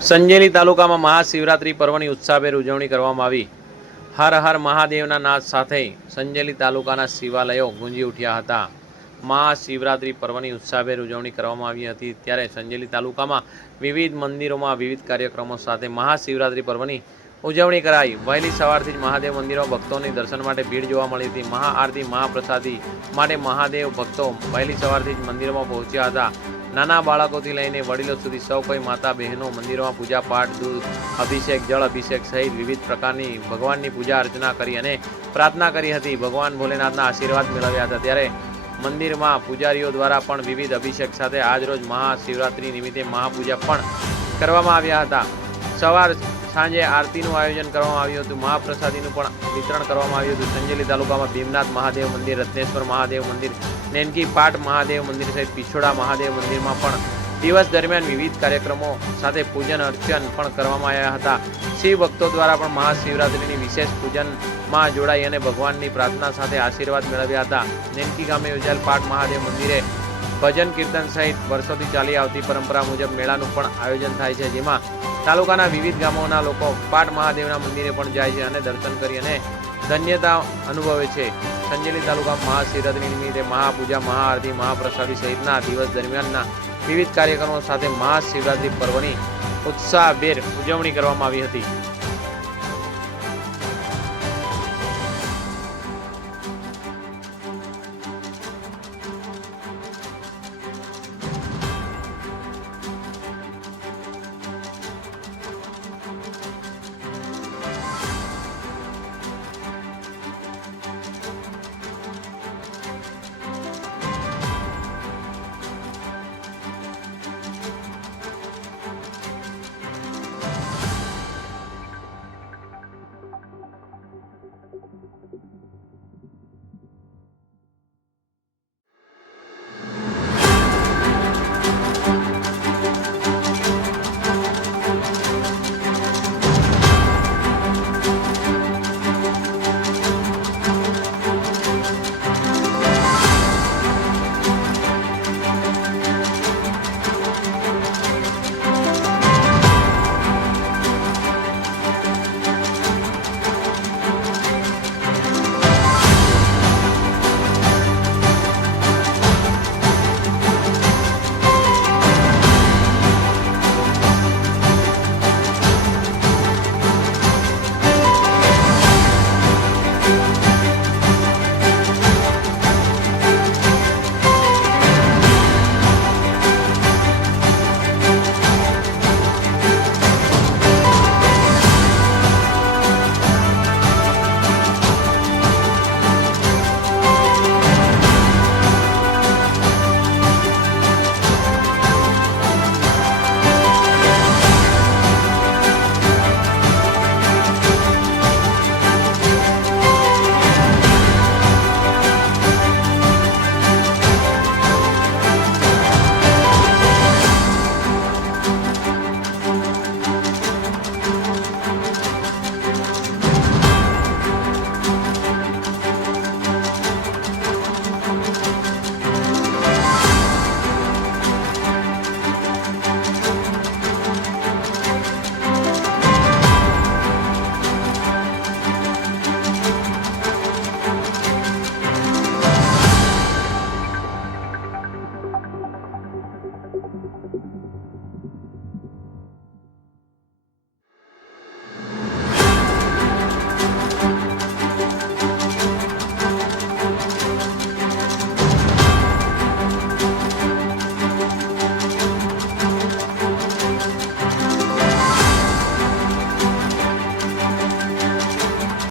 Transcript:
સંજેલી તાલુકામાં મહાશિવરાત્રિ પર્વની ઉત્સાહભેર ઉજવણી કરવામાં આવી. હર હર મહાદેવના નાદ સાથે સંજેલી તાલુકાના શિવાલયો ગુંજી ઉઠ્યા હતા. મહાશિવરાત્રિ પર્વની ઉત્સાહભેર ઉજવણી કરવામાં આવી હતી. ત્યારે સંજેલી તાલુકામાં વિવિધ મંદિરોમાં વિવિધ કાર્યક્રમો સાથે મહાશિવરાત્રિ પર્વની ઉજવણી કરાઈ. વહેલી સવારથી જ મહાદેવ મંદિરોમાં ભક્તોની દર્શન માટે ભીડ જોવા મળી હતી. મહાઆરતી મહાપ્રસાદી માટે મહાદેવ ભક્તો વહેલી સવારથી જ મંદિરોમાં પહોંચ્યા હતા. નાના બાળકોથી લઈને વડીલો સુધી સૌ કોઈ માતા બહેનો મંદિરોમાં પૂજા પાઠ, દૂધ અભિષેક, જળ અભિષેક સહિત વિવિધ પ્રકારની ભગવાનની પૂજા અર્ચના કરી અને પ્રાર્થના કરી હતી. ભગવાન ભોલેનાથના આશીર્વાદ મેળવ્યા હતા. ત્યારે મંદિરમાં પૂજારીઓ દ્વારા પણ વિવિધ અભિષેક સાથે આજરોજ મહાશિવરાત્રિ નિમિત્તે મહાપૂજા પણ કરવામાં આવ્યા હતા. સવાર સાંજે આરતીનું આયોજન કરવામાં આવ્યું હતું. મહાપ્રસાદીનું પણ વિતરણ કરવામાં આવ્યું હતું. સંજેલી તાલુકામાં ભીમનાથ મહાદેવ મંદિર, રત્નેશ્વર મહાદેવ મંદિર, નેનકી પાટ મહાદેવ મંદિર સહિત પિછોડા મહાદેવ મંદિરમાં પણ દિવસ દરમિયાન વિવિધ કાર્યક્રમો સાથે પૂજન અર્ચન પણ કરવામાં આવ્યા હતા. શિવ ભક્તો દ્વારા પણ મહાશિવરાત્રિની વિશેષ પૂજનમાં જોડાઈ અને ભગવાનની પ્રાર્થના સાથે આશીર્વાદ મેળવ્યા હતા. નેનકી ગામે યોજાયેલ પાટ મહાદેવ મંદિરે ભજન કીર્તન સહિત વર્ષોથી ચાલી આવતી પરંપરા મુજબ મેળાનું પણ આયોજન થાય છે, જેમાં તાલુકાના વિવિધ ગામોના લોકો પાટ મહાદેવના મંદિરે પણ જાય છે અને દર્શન કરી અને ધન્યતા અનુભવે છે. સંજેલી તાલુકામાં મહાશિવરાત્રિ નિમિત્તે મહાપૂજા, મહાઆરતી, મહાપ્રસાદી સહિતના દિવસ દરમિયાનના વિવિધ કાર્યક્રમો સાથે મહાશિવરાત્રિ પર્વની ઉત્સાહભેર ઉજવણી કરવામાં આવી હતી.